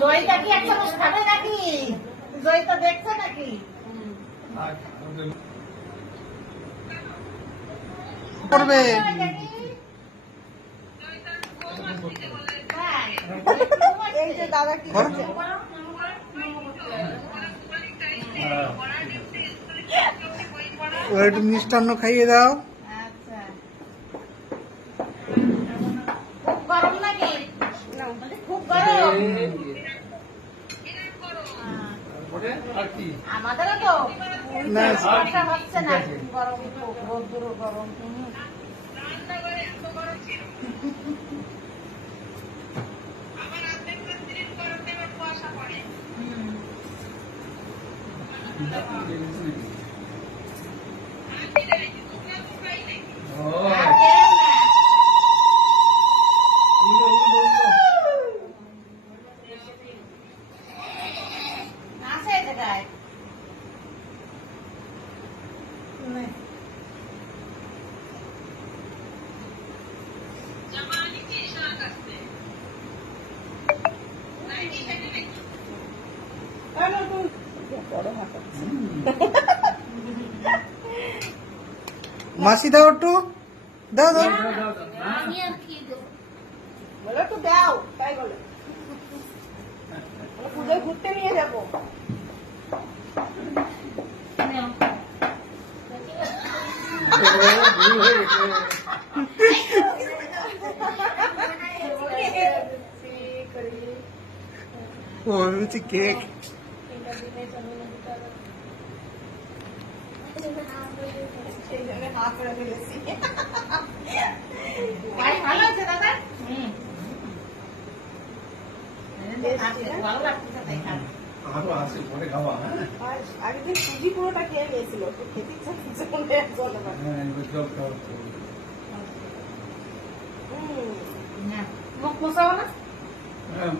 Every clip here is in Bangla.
জয়টা কি এক চামচ খাবে নাকি? জয়টা দেখছে নাকি? করবে এই যে দাদা কি করছে? একটু মিষ্টান্ন খাইয়ে দাও। আচ্ছা, খুব গরম নাকি? খুব গরম। আমাদেরও তো না, সমস্যা হচ্ছে না, গরম খুব, রোদ্দুর গরম। আছে জায়গায় মাসি দাও একটু, দাও দাও। বলো তো দাও, তাই বলো। পুজোয় ঘুরতে নিয়ে যাবো। ও হচ্ছে কেক। ভালো আছে দাদা? ভালো লাগছে তাই খান। আগের দিন সুজি পুরোটা খেয়ে নিয়েছিল, খেতে ইচ্ছা করছে মনে হয় চলে না। মুখ মোছাও না?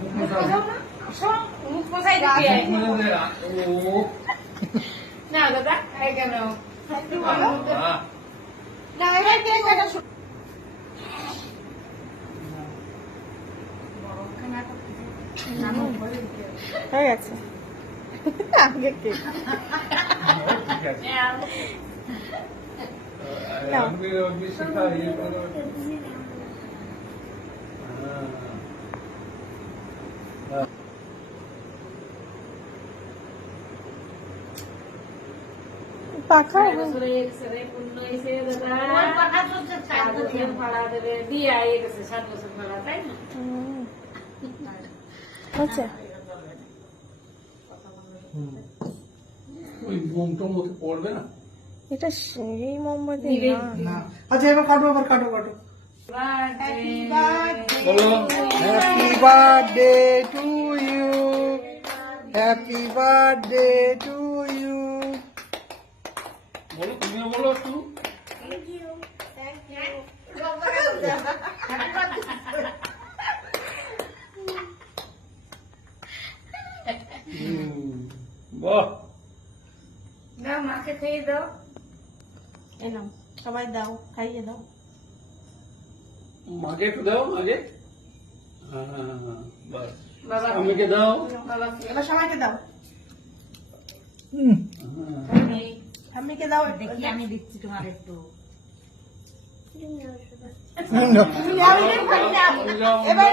মুখ মোছাও না? মুখ মোছাই দিতে না দাদা, এই কেন? না এবার কে কথা শুন। হয়ে গেছে আগে কে পাখা আচ্ছা এটা সেই মোমবাতি না। আচ্ছা এবার কাটো, এবার কাটো কাটো। Happy happy birthday to you, happy birthday to you. বলো, তুমিও বলো একটু। বাহ, দাও মাকে খেয়ে দাও। এলাম সবাই দাও, খাইয়ে দাও। মাকে একটু দাও, মাকে। বাস, আমিকে দাও। এবার সবাইকে দাও। আমিকে দাও, দেখি আমি দিচ্ছি তোমার একটু। এবার